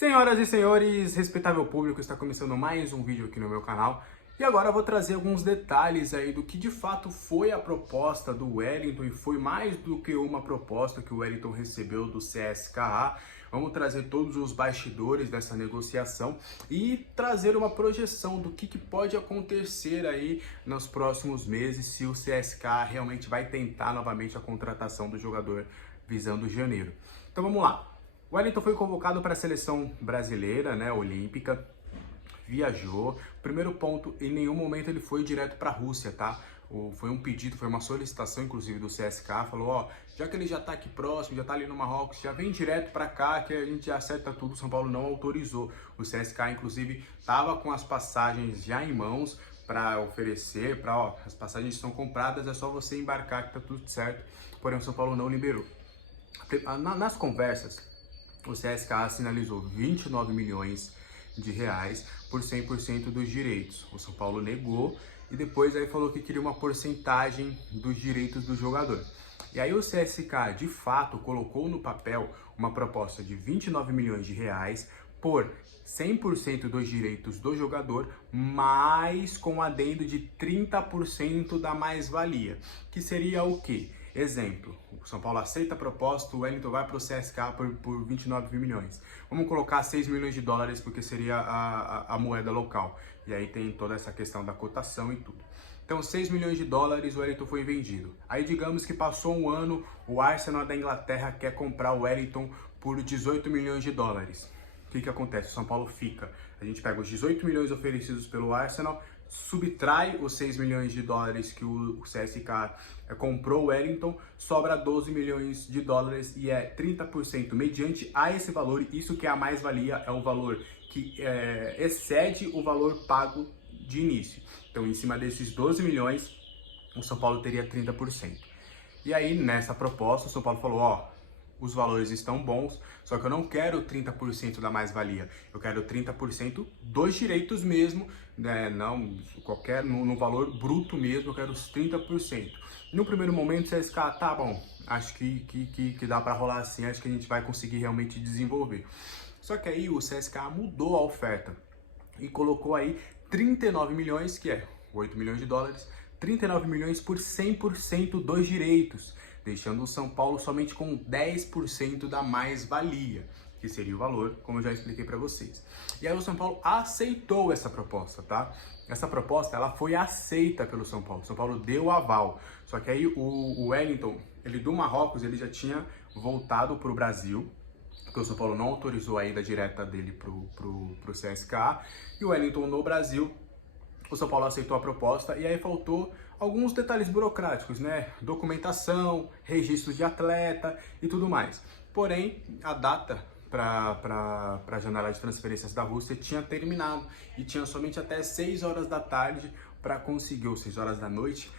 Senhoras e senhores, respeitável público, está começando mais um vídeo aqui no meu canal. E agora eu vou trazer alguns detalhes aí do que de fato foi a proposta do Wellington, e foi mais do que uma proposta que o Wellington recebeu do CSKA. Vamos trazer todos os bastidores dessa negociação e trazer uma projeção do que pode acontecer aí nos próximos meses, se o CSKA realmente vai tentar novamente a contratação do jogador visando janeiro. Então vamos lá. O Wellington foi convocado para a seleção brasileira, né, olímpica, viajou. Primeiro ponto, em nenhum momento ele foi direto para a Rússia, tá? Foi um pedido, foi uma solicitação, inclusive, do CSKA, falou, ó, já que ele já tá aqui próximo, já tá ali no Marrocos, já vem direto para cá, que a gente já acerta tudo. O São Paulo não autorizou. O CSKA, inclusive, tava com as passagens já em mãos para oferecer, ó, as passagens estão compradas, é só você embarcar que tá tudo certo. Porém, o São Paulo não liberou. Nas conversas, o CSKA sinalizou 29 milhões de reais por 100% dos direitos. O São Paulo negou e depois aí falou que queria uma porcentagem dos direitos do jogador. E aí o CSKA de fato colocou no papel uma proposta de 29 milhões de reais por 100% dos direitos do jogador, mas com adendo de 30% da mais-valia, que seria o quê? Exemplo, o São Paulo aceita a proposta, o Wellington vai para o CSKA por 29 milhões. Vamos colocar 6 milhões de dólares, porque seria a moeda local. E aí tem toda essa questão da cotação e tudo. Então, 6 milhões de dólares, o Wellington foi vendido. Aí, digamos que passou um ano, o Arsenal da Inglaterra quer comprar o Wellington por 18 milhões de dólares. O que acontece? O São Paulo fica. A gente pega os 18 milhões oferecidos pelo Arsenal, subtrai os 6 milhões de dólares que o CSKA comprou o Wellington, sobra 12 milhões de dólares e é 30% mediante a esse valor. Isso que é a mais-valia, é o valor que excede o valor pago de início. Então, em cima desses 12 milhões, o São Paulo teria 30%. E aí, nessa proposta, o São Paulo falou, ó, os valores estão bons, só que eu não quero 30% da mais-valia, eu quero 30% dos direitos mesmo, né? Não qualquer, no valor bruto mesmo, eu quero os 30%. No primeiro momento, o CSKA, tá bom, acho que dá para rolar assim, acho que a gente vai conseguir realmente desenvolver. Só que aí o CSKA mudou a oferta e colocou aí 39 milhões, que é 8 milhões de dólares, 39 milhões por 100% dos direitos, deixando o São Paulo somente com 10% da mais-valia, que seria o valor, como eu já expliquei para vocês. E aí o São Paulo aceitou essa proposta, tá? Essa proposta, ela foi aceita pelo São Paulo. O São Paulo deu o aval. Só que aí o Wellington, ele do Marrocos, ele já tinha voltado para o Brasil, porque o São Paulo não autorizou a ida direta dele pro CSKA. E o Wellington no Brasil, o São Paulo aceitou a proposta e aí faltou alguns detalhes burocráticos, né? Documentação, registro de atleta e tudo mais. Porém, a data para a janela de transferências da Rússia tinha terminado e tinha somente até 6 horas da tarde para conseguir, ou 6 horas da noite,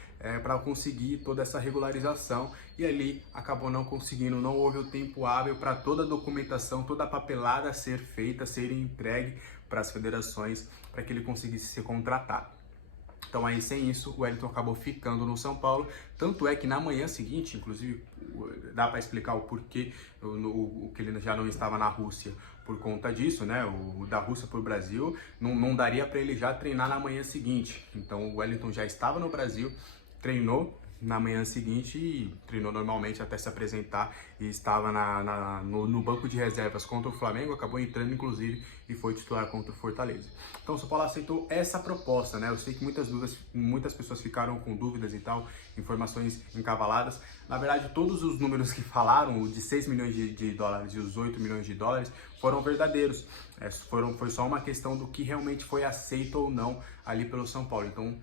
para conseguir toda essa regularização, e ali acabou não conseguindo, não houve o tempo hábil para toda a documentação, toda a papelada ser feita, ser entregue para as federações, para que ele conseguisse ser contratado. Então aí, sem isso, o Wellington acabou ficando no São Paulo, tanto é que na manhã seguinte, inclusive, dá para explicar o porquê que ele já não estava na Rússia por conta disso, né? O da Rússia para o Brasil, não daria para ele já treinar na manhã seguinte. Então o Wellington já estava no Brasil, treinou na manhã seguinte e treinou normalmente até se apresentar, e estava no banco de reservas contra o Flamengo, acabou entrando inclusive e foi titular contra o Fortaleza. Então o São Paulo aceitou essa proposta, né? Eu sei que muitas pessoas ficaram com dúvidas e tal, informações encavaladas. Na verdade, todos os números que falaram, o de 6 milhões de dólares e os 8 milhões de dólares, foram verdadeiros. Foi só uma questão do que realmente foi aceito ou não ali pelo São Paulo. Então,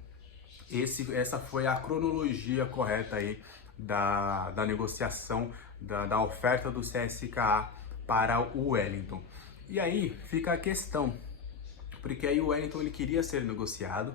essa foi a cronologia correta aí da negociação, da oferta do CSKA para o Wellington. E aí fica a questão, porque aí o Wellington ele queria ser negociado,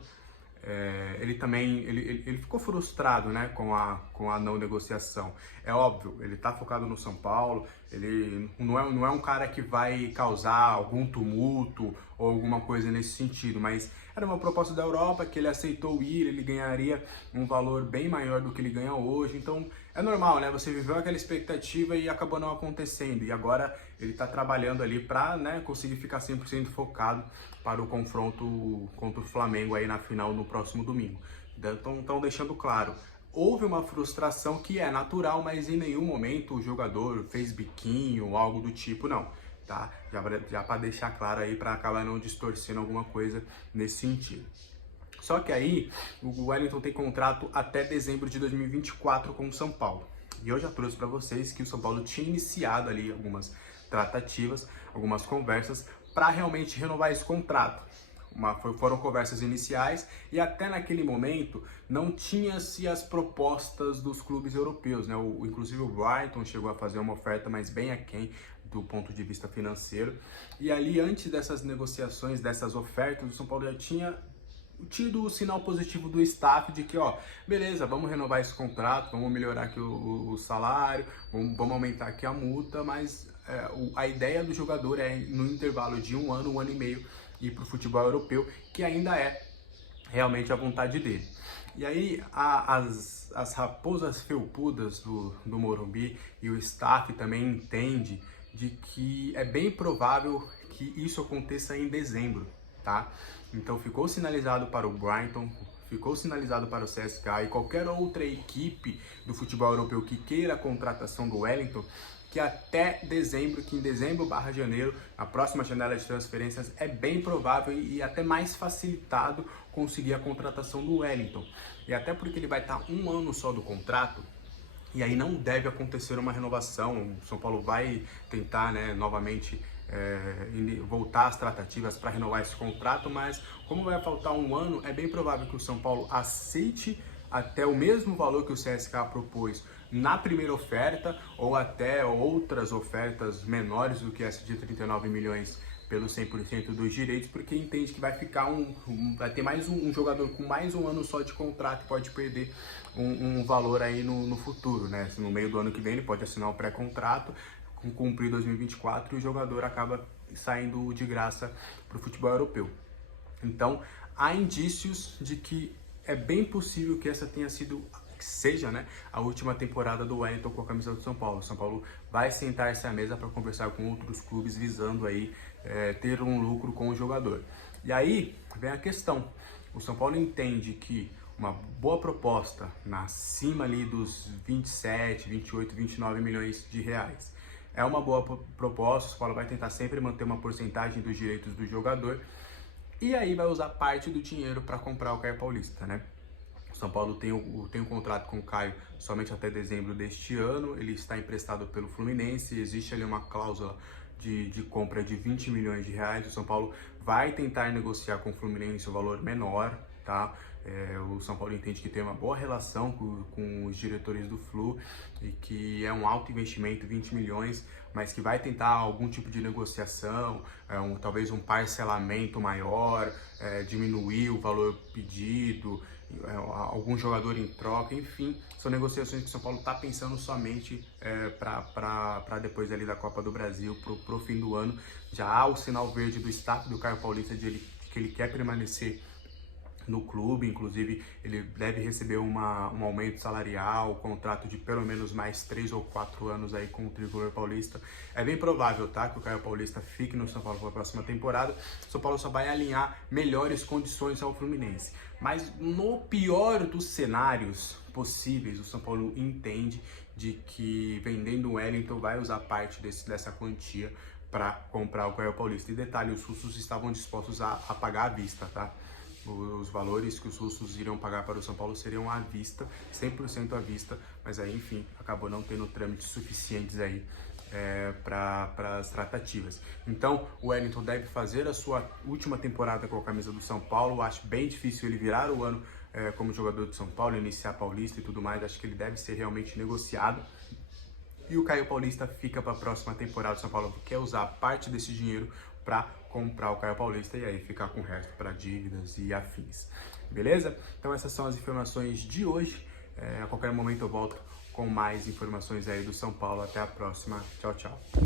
ele também ele ficou frustrado, né, com a não negociação. É óbvio, ele tá focado no São Paulo, ele não é um cara que vai causar algum tumulto ou alguma coisa nesse sentido, mas era uma proposta da Europa que ele aceitou ir, ele ganharia um valor bem maior do que ele ganha hoje, então é normal, né? Você viveu aquela expectativa e acabou não acontecendo. E agora ele está trabalhando ali para, né, conseguir ficar 100% focado para o confronto contra o Flamengo aí na final no próximo domingo. Então, estão deixando claro. Houve uma frustração que é natural, mas em nenhum momento o jogador fez biquinho ou algo do tipo, não. Tá? Já para deixar claro aí, para acabar não distorcendo alguma coisa nesse sentido. Só que aí, o Wellington tem contrato até dezembro de 2024 com o São Paulo. E eu já trouxe para vocês que o São Paulo tinha iniciado ali algumas tratativas, algumas conversas para realmente renovar esse contrato. Foram conversas iniciais e até naquele momento não tinha-se as propostas dos clubes europeus, né? Inclusive o Brighton chegou a fazer uma oferta, mas bem aquém do ponto de vista financeiro. E ali, antes dessas negociações, dessas ofertas, o São Paulo já tinha tido o sinal positivo do staff de que, ó, beleza, vamos renovar esse contrato, vamos melhorar aqui o salário, vamos aumentar aqui a multa, mas a ideia do jogador é, no intervalo de um ano e meio, ir para o futebol europeu, que ainda é realmente a vontade dele. E aí as raposas felpudas do Morumbi e o staff também entende de que é bem provável que isso aconteça em dezembro, tá? Então ficou sinalizado para o Brighton, ficou sinalizado para o CSKA e qualquer outra equipe do futebol europeu que queira a contratação do Wellington, que até dezembro, que em dezembro/janeiro, a próxima janela de transferências, é bem provável e até mais facilitado conseguir a contratação do Wellington. E até porque ele vai estar um ano só do contrato, e aí não deve acontecer uma renovação. O São Paulo vai tentar, né, novamente voltar às tratativas para renovar esse contrato, mas como vai faltar um ano, é bem provável que o São Paulo aceite até o mesmo valor que o CSKA propôs na primeira oferta, ou até outras ofertas menores do que essa de 39 milhões pelo 100% dos direitos, porque entende que vai ficar vai ter mais um jogador com mais um ano só de contrato e pode perder um valor aí no futuro, né? No meio do ano que vem ele pode assinar o pré-contrato, cumprir 2024 e o jogador acaba saindo de graça para o futebol europeu. Então, há indícios de que é bem possível que essa seja, né, a última temporada do Wellington com a camisa do São Paulo. O São Paulo vai sentar-se à mesa para conversar com outros clubes visando aí ter um lucro com o jogador. E aí vem a questão. O São Paulo entende que uma boa proposta acima ali dos 27, 28, 29 milhões de reais é uma boa proposta. O São Paulo vai tentar sempre manter uma porcentagem dos direitos do jogador e aí vai usar parte do dinheiro para comprar o Caio Paulista, né? O São Paulo tem um contrato com o Caio somente até dezembro deste ano, ele está emprestado pelo Fluminense, existe ali uma cláusula de compra de 20 milhões de reais, o São Paulo vai tentar negociar com o Fluminense um valor menor, tá? O São Paulo entende que tem uma boa relação com os diretores do Flu e que é um alto investimento, 20 milhões, mas que vai tentar algum tipo de negociação, talvez um parcelamento maior, diminuir o valor pedido, algum jogador em troca, enfim, são negociações que o São Paulo está pensando somente para depois ali da Copa do Brasil, pro fim do ano. Já há o sinal verde do staff do Caio Paulista de que ele quer permanecer no clube, inclusive ele deve receber um aumento salarial, contrato de pelo menos mais 3 ou 4 anos aí com o tricolor paulista. É bem provável, tá, que o Caio Paulista fique no São Paulo para a próxima temporada. O São Paulo só vai alinhar melhores condições ao Fluminense. Mas no pior dos cenários possíveis, o São Paulo entende de que vendendo o Wellington vai usar parte dessa quantia para comprar o Caio Paulista. E detalhe, os russos estavam dispostos a pagar à vista, tá? Os valores que os russos iriam pagar para o São Paulo seriam à vista, 100% à vista, mas aí, enfim, acabou não tendo trâmites suficientes aí para as tratativas. Então, o Wellington deve fazer a sua última temporada com a camisa do São Paulo. Acho bem difícil ele virar o ano como jogador de São Paulo, iniciar Paulista e tudo mais. Acho que ele deve ser realmente negociado. E o Caio Paulista fica para a próxima temporada. O São Paulo quer usar parte desse dinheiro para comprar o Caio Paulista e aí ficar com o resto para dívidas e afins. Beleza? Então essas são as informações de hoje. A qualquer momento eu volto com mais informações aí do São Paulo. Até a próxima. Tchau, tchau.